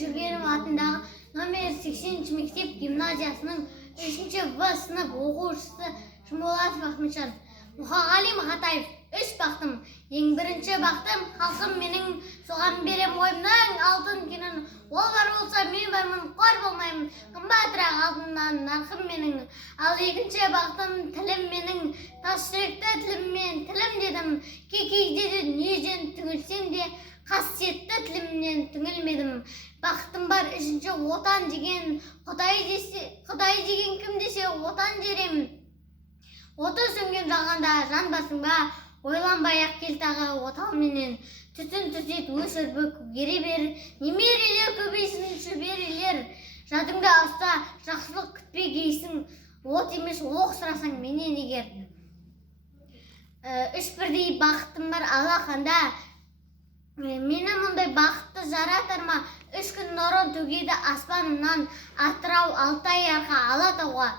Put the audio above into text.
Жүргенов атындағы номер 80 мектеп гимназиясының 3-ші В сынып оқушысы Жұмболатов Ахметжан. Мұхағали Мақатаев. 3 бақтым. Ең бірінші бақтым, халқым менің, соған берем ойымның алтын күнін. Ол бар болса, мен бармын, қор болмаймын. Қымбатырақ алтыннан нарқым менің. Ал екінші бақтым, тілім менің, тас жүректі тіліммен тілім дедім. Кейде дүниеден түңілсем де, қасиетті тілімнен түңілмедім. Бақтым бар үшінші отан деген, Құдай деген кім десе отан жерем. Оты сөнген жалғанда жан басың ба, ойланбай-ақ кел тағы отанменен. Түтін түтет өшірбі көгере бер, немерелер көбейсін шөберелер. Жадыңда ұста, жақсылық күтпе кейсің, от емес оқ сұрасаң менен егер. 3 бірдей бақытым бар алақанда, мені мұндай бақытты жаратар ма? 3 күн нұрын төгеді аспанымнан, Атырау, Алтай, Арқа, Алатауға.